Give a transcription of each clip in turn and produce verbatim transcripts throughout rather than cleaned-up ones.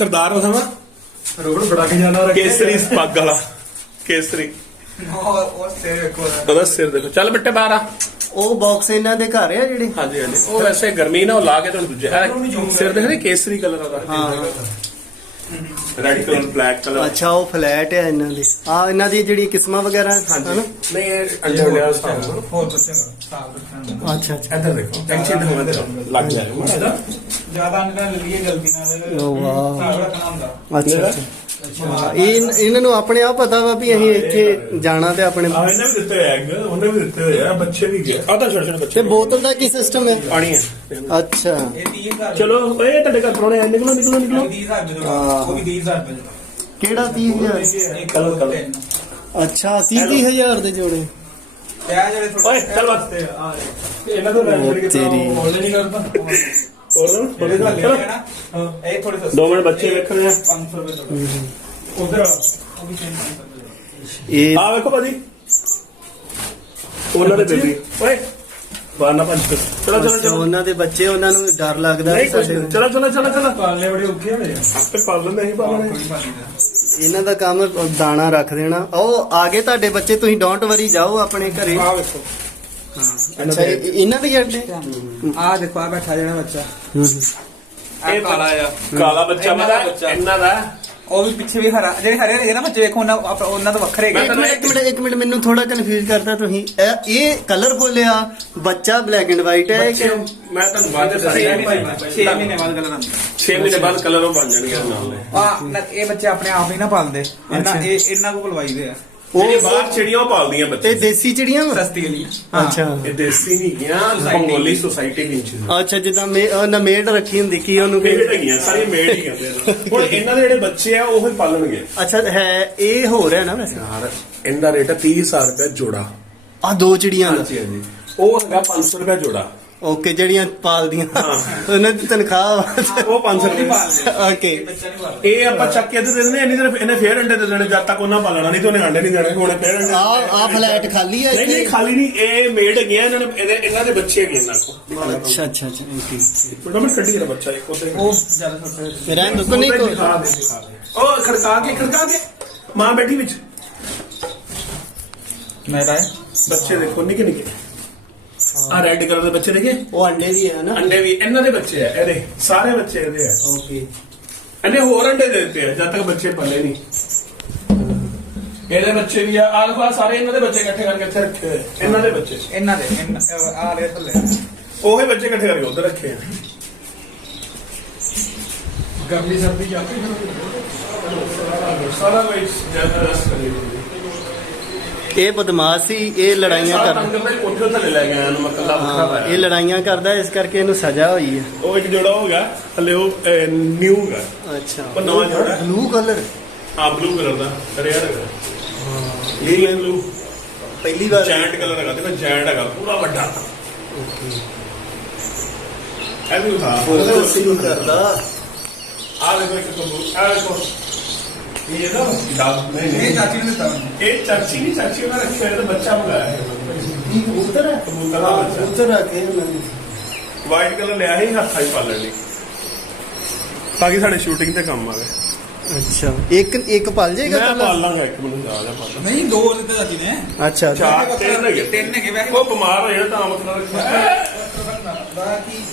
सरदार था ना रोड फड़ा के जाना केसरी पग वाला केसरी ਉਹਦਾ ਸਿਰ ਦੇਖੋ ਚੱਲ ਬੱਟੇ ਬਾਹਰ ਆ ਉਹ ਬਾਕਸ ਇਹਨਾਂ ਦੇ ਘਰ ਆ ਜਿਹੜੇ ਹਾਂਜੀ ਹਾਂਜੀ ਉਹ ਵੈਸੇ ਗਰਮੀ ਨਾ ਉਹ ਲਾ ਕੇ ਤੁਹਾਨੂੰ ਦੂਜੇ ਸਿਰ ਦੇਖਦੇ ਕੇਸਰੀ ਕਲਰ ਉਹਦਾ ਹਾਂ ਰੈਡ ਕਲਰ ਬਲੈਕ ਕਲਰ ਅੱਛਾ ਉਹ ਫਲੈਟ ਹੈ ਇਹਨਾਂ ਦੀ ਆ ਇਹਨਾਂ ਦੀ ਜਿਹੜੀ ਕਿਸਮਾਂ ਵਗੈਰਾ ਹਾਂਜੀ ਨਹੀਂ ਇਹ ਅੰਦਰ ਲਿਆ ਸਾਹਮਣੇ ਹੋਰ ਦੱਸੇਗਾ ਅੱਛਾ ਅੱਛਾ ਇੱਧਰ ਦੇਖੋ ਟੈਂਸ਼ਨ ਹੋਣਾ ਤੇ ਲੱਗ ਜਾਏਗਾ ਜਿਆਦਾ ਅੰਦਰ ਲੈ ਲਈਏ ਗਲਤੀ ਨਾਲ ਓ ਵਾਹ ਸਾਰਾ ਰੱਖਣਾ ਹੁੰਦਾ ਅੱਛਾ ਅੱਛਾ ਇਹ ਇਹਨਾਂ ਨੂੰ ਆਪਣੇ ਆਪ ਪਤਾ ਵਾ ਵੀ ਅਸੀਂ ਇੱਥੇ ਜਾਣਾ ਤੇ ਆਪਣੇ ਆ ਇਹਨੇ ਵੀ ਦਿੱਤੇ ਹੋਏ ਐਗ ਉਹਨੇ ਵੀ ਦਿੱਤੇ ਹੋਏ ਆ ਬੱਚੇ ਵੀ ਗਏ ਆ ਤਾਂ ਛੋਟੇ ਛੋਟੇ ਬੱਚੇ ਤੇ ਬੋਤਲ ਦਾ ਕੀ ਸਿਸਟਮ ਹੈ ਪਾਣੀ ਹੈ ਅੱਛਾ ਇਹ ਤੀਹ ਹਜ਼ਾਰ ਚਲੋ ਓਏ ਤੁਹਾਡੇ ਘਰ ਪਰੋਣੇ ਆ ਨਿਕਲੋ ਨਿਕਲੋ ਨਿਕਲੋ ਤੀਹ ਹਜ਼ਾਰ ਦੇ ਉਹ ਵੀ ਤੀਹ ਹਜ਼ਾਰ ਰੁਪਏ ਦਾ ਕਿਹੜਾ ਤੀਹ ਹਜ਼ਾਰ ਇੱਕ ਕਲਰ ਕਲਰ ਅੱਛਾ ਤੀਹ ਤੀਹ ਹਜ਼ਾਰ ਦੇ ਜੋੜੇ ਇਹ ਜਿਹੜੇ ਥੋੜੇ ਓਏ ਚੱਲ ਵਾਸਤੇ ਆ ਇਹਨਾਂ ਤੋਂ ਲੈ ਕੇ ਤੇਰੀ ਹੋਲਡ ਨਹੀਂ ਕਰਦਾ ਹੋਰ ਥੋੜੇ ਲੈ ਜਿਹਾ ਲੈਣਾ ਇਹ ਥੋੜੇ ਸਸਤੇ ਦੋ ਮਿੰਟ ਬੱਚੇ ਵੇਖਣੇ ਆ ਪੰਜ ਸੌ ਰੁਪਏ ਦਾ ਉਧਰ ਉਹ ਵੀ ਤਿੰਨ ਸੌ ਇਹ ਆ ਵੇਖੋ ਭਾਜੀ ਉਹਨਾਂ ਦੇ ਬੇਬੀ ਓਏ ਬਾਨਾ ਪੰਜ ਚਲੋ ਚਲੋ ਅੱਛਾ, ਚਲੋ ਉਹਨਾਂ ਦੇ ਬੱਚੇ ਉਹਨਾਂ ਨੂੰ ਡਰ ਲੱਗਦਾ ਨਹੀਂ ਵੀ ਕੁਛ ਸਾਡੇ ਨਹੀਂ। ਚਲੋ ਚਲੋ ਚਲੋ ਚਲੋ ਪਾਲਨੇ ਬੜੇ ਔਖੇ ਹੋਏ ਆ ਆਪੇ ਪਾਲ ਲੈਂਦੇ ਅਸੀਂ ਪਾਲਣੇ ਇਹਨਾਂ ਦਾ ਕੰਮ ਦਾਣਾ ਰੱਖ ਦੇਣਾ ਉਹ ਆਗੇ ਤੁਹਾਡੇ ਬੱਚੇ ਤੁਸੀਂ ਡੋਂਟ ਵਰੀ ਜਾਓ ਆਪਣੇ ਘਰੇ ਆ ਵੇਖੋ ਅੱਛਾ ਇਹ- ਇਹਨਾਂ ਦੇ ਅੱਡੇ ਆ ਦੇਖੋ ਆ ਬੈਠਾ ਜਿਹੜਾ ਬੱਚਾ ਇਹ ਕਾਲਾ ਆ ਕਾਲਾ ਬੱਚਾ ਇਹਨਾਂ ਦਾ ਮੇਰਾ ਬੱਚਾ। ਇਹਨਾਂ ਦਾ ਉਹ ਵੀ ਪਿੱਛੇ ਵੀ ਹਰਾ ਜਿਹੜੇ ਹਰੇ ਹਰੇ ਨਾ ਬੱਚੇ ਵੇਖੋ ਉਹਨਾਂ ਆਪ- ਉਹਨਾਂ ਤੋਂ ਵੱਖਰੇ ਇੱਕ ਹੈਗੇ ਮਿੰਟ ਇੱਕ ਮਿੰਟ ਇੱਕ ਮਿੰਟ ਮੈਨੂੰ ਥੋੜਾ ਕਨਫਿਊਜ਼ ਕਰਦਾ ਤੁਸੀਂ ਇਹ- ਇਹ ਕਲਰਫੁੱਲ ਆ ਬੱਚਾ ਬਲੈਕ ਐਂਡ ਵਾਈਟ ਹੈ ਕਿ ਮੈਂ ਤੁਹਾਨੂੰ ਬਾਅਦ ਚ ਛੇ ਦੱਸਾਂਗਾ ਮਹੀਨੇ ਬਾਅਦ ਕਲਰ ਆਉਂਦਾ ਛੇ ਮਹੀਨੇ ਬਾਅਦ ਕਲਰ ਉਹ ਬਣ ਜਾਣਗੇ ਨਾਲ ਦੇ ਆ ਨਾ ਇਹ ਬੱਚੇ ਆਪਣੇ ਆਪ ਹੀ ਨਾ ਪਾਲਦੇ ਇਹਨਾਂ ਇਹ ਇਹਨਾਂ ਕੋਲ ਲਵਾਈਦੇ ਆ ਉਹ ਬਾਹਰ ਚਿੜੀਆਂ ਉਹ ਪਾਲਦੀਆਂ ਇਹ ਬੱਚੇ ਦੇਸੀ ਚਿੜੀਆਂ ਵਾ ਸਸਤੀ ਵਾਲੀ ਅੱਛਾ ਇਹ ਦੇਸੀ ਨਹੀਂ ਗਿਆ ਬੰਗੋਲੀ ਸੋਸਾਇਟੀ ਵਿੱਚ ਅੱਛਾ ਜਿੱਦਾਂ ਮੇ ਉਹਨਾਂ ਮੇਡ ਰੱਖੀ ਹੁੰਦੀ ਕੀ ਉਹਨੂੰ ਮੇਡ ਕਹਿੰਦੇ ਹੈਗੀਆਂ ਸਾਰੀ ਮੇਡ ਹੀ ਕਹਿੰਦੇ ਆ ਹੁਣ ਇਹਨਾਂ ਦੇ ਜਿਹੜੇ ਬੱਚੇ ਆ ਉਹ ਹੀ ਪਾਲਣਗੇ ਅੱਛਾ ਹੈ ਇਹ ਹੋ ਰਿਹਾ ਨਾ ਵੈਸੇ ਯਾਰ ਇਹਦਾ ਰੇਟ ਹੈ ਤੀਹ ਹਜ਼ਾਰ ਰੁਪਏ ਜੋੜਾ ਆ ਦੋ ਚਿੜੀਆਂ ਦਾ ਹਾਂਜੀ ਹਾਂਜੀ ਉਹ ਹੈਗਾ ਪੰਜ ਸੌ ਰੁਪਏ ਜੋੜਾ ਓਕੇ ਜਿਹੜੀਆਂ ਪਾਲਦੀਆਂ ਹਾਂ। ਉਹਨਾਂ ਦੀ ਤਨਖਾਹ ਉਹ ਪੰਜ ਸੌ ਰੁਪਏ ਓਕੇ ਬੱਚਾ ਨਹੀਂ ਪਾਲਦੇ ਇਹ ਆਪਾਂ ਚੱਕ ਕੇ ਦੇ ਦਿੰਦੇ ਇੰਨੀ ਦੇਰ ਇਹਨੇ ਫੇਰ ਅੰਡੇ ਦੇ ਦੇਣੇ ਜਦ ਤੱਕ ਉਹਨਾਂ ਪਾਲਣਾ ਨਹੀਂ ਤੇ ਉਹਨੇ ਅੰਡੇ ਨਹੀਂ ਦੇਣੇ ਹੁਣੇ ਫੇਰ ਅੰਡੇ ਆ ਆ ਫਲੈਟ ਖਾਲੀ ਹੈ ਨਹੀਂ ਨਹੀਂ ਖਾਲੀ ਨਹੀਂ ਇਹ ਮੇਡ ਹੈਗੀਆਂ ਇਹਨਾਂ ਨੇ ਇਹਦੇ ਇਹਨਾਂ ਦੇ ਬੱਚੇ ਹੈਗੇ ਇਹਨਾਂ ਕੋਲ ਅੱਛਾ ਅੱਛਾ ਅੱਛਾ ਓਕੇ ਬੜਾ ਮੈਂ ਕੱਢੀ ਜਰਾ ਬੱਚਾ ਇੱਕ ਉੱਤੇ ਉਹ ਜ਼ਿਆਦਾ ਛੋਟੇ ਫਿਰ ਐਂ ਦੱਸੋ ਨਹੀਂ ਕੋਈ ਦਿਖਾ ਦੇ ਦਿਖਾ ਦੇ ਉਹ ਖੜਕਾ ਕੇ ਖੜਕਾ ਕੇ ਮਾਂ ਬੈਠੀ ਵਿੱਚ ਮੇਰਾ ਹੈ ਬੱਚੇ ਦੇਖੋ ਨਿੱਕੇ ਨਿੱਕੇ ਆ ਰੈੱਡ ਕਲਰ ਦੇ ਬੱਚੇ ਦੇਖੇ ਉਹ ਅੰਡੇ ਵੀ ਹੈ ਨਾ ਅੰਡੇ ਵੀ ਇਹਨਾਂ ਦੇ ਬੱਚੇ ਆ ਇਹਦੇ ਸਾਰੇ ਬੱਚੇ ਇਹਦੇ ਆ ਓਕੇ ਇਹਨੇ ਹੋਰ ਅੰਡੇ ਦੇ ਦਿੱਤੇ ਆ ਜਦ ਤੱਕ ਬੱਚੇ ਪਲੇ ਨਹੀਂ ਇਹਦੇ ਬੱਚੇ ਵੀ ਆ ਆਲਫਾ ਸਾਰੇ ਇਹਨਾਂ ਦੇ ਬੱਚੇ ਇਕੱਠੇ ਕਰਕੇ ਇੱਥੇ ਰੱਖੇ ਹੋਏ ਇਹਨਾਂ ਦੇ ਬੱਚੇ ਇਹਨਾਂ ਦੇ ਆ ਲੈ ਥੱਲੇ ਉਹੀ ਬੱਚੇ ਇਕੱਠੇ ਕਰਕੇ ਉੱਧਰ ਰੱਖੇ ਆ ਗਰਮੀ ਸਰਦੀ ਜਾਂਦੀ ਸਾਰਾ ਕੁਝ ਜਨਰਸ ਕਰੀ ਇਹ ਬਦਮਾਸ਼ ਸੀ ਇਹ ਲੜਾਈਆਂ ਸਾਰਾ ਕਰਦਾ ਤੰਗ ਕਰਦਾ ਕੋਠੇ ਥੱਲੇ ਲੈ ਗਿਆ ਇਹਨੂੰ ਮੈਂ ਕੱਲਾ ਵੱਖਰਾ ਹਾਂ, ਪਾਇਆ ਇਹ ਲੜਾਈਆਂ ਕਰਦਾ ਇਸ ਕਰਕੇ ਇਹਨੂੰ ਸਜ਼ਾ ਹੋਈ ਹੈ ਉਹ ਇੱਕ ਜੋੜਾ ਹੋ ਗਿਆ ਥੱਲੇ ਉਹ ਨਿਊ ਹੈਗਾ ਅੱਛਾ ਉਹ ਨਵਾਂ ਜੋੜਾ ਬਲੂ ਕਲਰ ਆ ਬਲੂ ਕਲਰ ਦਾ ਰੇਅਰ ਹੈਗਾ ਇਹ ਬਲੂ ਪਹਿਲੀ ਵਾਰ ਜੈਂਟ ਕਲਰ ਹੈਗਾ ਦੇਖੋ ਜੈਂਟ ਹੈਗਾ ਪੂਰਾ ਵੱਡਾ ਇਹ ਵੀ ਹਾਂ ਫੋਟੋ ਸੀ ਕਰਦਾ ਆ ਦੇਖੋ ਇੱਕ ਕਬੂਤਰ ਆ ਦੇਖੋ ਇਹ ਨਾ ਡਾਕ ਨਹੀਂ ਇਹ ਨਹੀਂ ਚਾਚੀ ਨੇ ਦਿੱਤਾ ਇਹ ਚਾਚੀ ਨਹੀਂ ਚਾਚੀ ਉਹਨਾਂ ਰੱਖਿਆ ਇਹਦਾ ਬੱਚਾ ਮੰਗਾਇਆ ਹੈ ਕੀ ਕਬੂਤਰ ਹੈ ਕਬੂਤਰ ਦਾ ਬੱਚਾ ਕਬੂਤਰ ਆ ਕੇ ਉਹਨਾਂ ਨੇ ਵਾਈਟ ਕਲਰ ਲਿਆ ਸੀ ਹੱਥਾਂ 'ਚ ਪਾਲਣ ਲਈ ਤਾਂ ਕਿ ਸਾਡੇ ਸ਼ੂਟਿੰਗ ਤੇ ਕੰਮ ਆਵੇ ਅੱਛਾ ਇੱਕ ਇੱਕ ਪਲ ਜਾਏਗਾ ਮੈਂ ਕੱਲਾ? ਪਾਲ ਲਾਂਗਾ ਇੱਕ ਮੈਨੂੰ ਜਾ ਜਾ ਪਾਲ ਨਹੀਂ ਦੋ ਦਿੱਤੇ ਚਾਚੀ ਨੇ ਅੱਛਾ ਅੱਛਾ। ਚਾਰ ਤਿੰਨ ਹੈਗੇ ਤਿੰਨ ਹੈਗੇ ਵੈਸੇ ਉਹ ਬਿਮਾਰ ਹੋ ਜਾਣਾ ਤਾਂ ਮਤਲਬ ਰੱਖਿਆ ਬਾਕੀ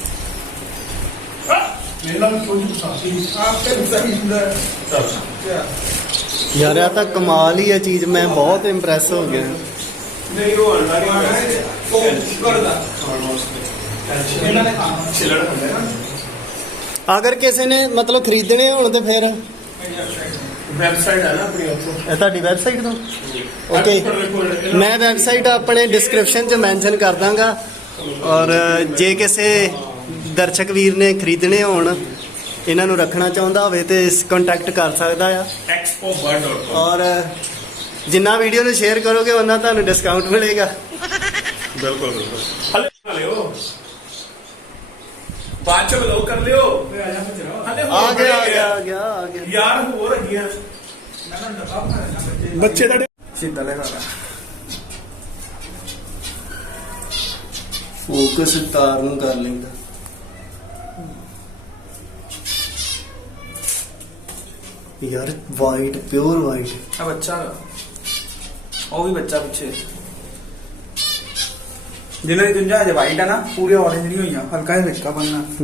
ਮੇਲਾ ਵੀ ਕੋਈ ਸਾਥੀ ਆਪ ਤੇ ਸਹੀ ਹੁੰਦਾ ਯਾਰ ਇਹ ਤਾਂ ਕਮਾਲ ਹੀ ਹੈ ਚੀਜ਼ ਮੈਂ ਬਹੁਤ ਇੰਪ੍ਰੈਸ ਹੋ ਗਿਆ ਨਹੀਂ ਉਹ ਅੰਡਾ ਨਹੀਂ ਉਹ ਕਰਦਾ ਇਹਨਾਂ ਨੇ ਖਾਣਾ ਛਿਲੜ ਹੁੰਦਾ ਨਾ ਅਗਰ ਕਿਸੇ ਨੇ ਮਤਲਬ ਖਰੀਦਣੇ ਹੋਣ ਤੇ ਫਿਰ ਵੈਬਸਾਈਟ ਹੈ ਨਾ ਆਪਣੀ ਉੱਥੋਂ ਇਹ ਤੁਹਾਡੀ ਵੈਬਸਾਈਟ ਤੋਂ ਓਕੇ ਮੈਂ ਵੈਬਸਾਈਟ ਆਪਣੇ ਡਿਸਕ੍ਰਿਪਸ਼ਨ 'ਚ ਮੈਂਸ਼ਨ ਕਰ ਦਾਂਗਾ ਔਰ ਜੇ ਕਿਸੇ ਦਰਸ਼ਕ ਵੀਰ ਨੇ ਖਰੀਦਣੇ ਹੋਣ ਇਹਨਾਂ ਨੂੰ ਰੱਖਣਾ ਚਾਹੁੰਦਾ ਹੋਵੇ ਤੇ ਕੰਟੈਕਟ ਕਰ ਸਕਦਾ ਆ ਐਕਸਪੋ ਬਰਡ ਡਾਟ ਕਾਮ ਔਰ ਜਿੰਨਾ ਵੀਡੀਓ ਨੂੰ ਸ਼ੇਅਰ ਕਰੋਗੇ ਉਹਨਾਂ ਤੁਹਾਨੂੰ ਡਿਸਕਾਊਂਟ ਮਿਲੇਗਾ ਬਿਲਕੁਲ ਬਿਲਕੁਲ ਹਲੇ ਬਣਾ ਲਿਓ ਬਾਅਦ ਚ ਬਲੋ ਕਰ ਲਿਓ ਹਲੇ ਹੋਰ ਆ ਗਿਆ ਆ ਬੜੇ ਗਿਆ ਆ ਗਿਆ ਆ ਗਿਆ ਯਾਰ ਹੋਰ ਹੈਗੀਆਂ ਬੱਚੇ ਤੁਹਾਡੇ ਸਿੱਧਾ ਲੈ ਖਾਣਾ ਫੋਕਸ ਤਾਰ ਨੂੰ ਕਰ ਲੈਂਦਾ ਯਾਰ ਵਾਈਟ ਪਿਓਰ ਵਾਈਟ ਆ ਬੱਚਾ ਗਾ। ਉਹ ਵੀ ਬੱਚਾ ਪਿੱਛੇ ਜਿਹਨਾਂ ਦੀ ਤੁੰਜਾ ਅਜੇ ਵਾਈਟ ਆ ਨਾ, ਪੂਰੇ orange ਨਹੀਂ ਹੋਈਆਂ, ਹਲਕਾ ਜਿਹਾ ਲਿਸ਼ਕਾ ਬੰਨਾ।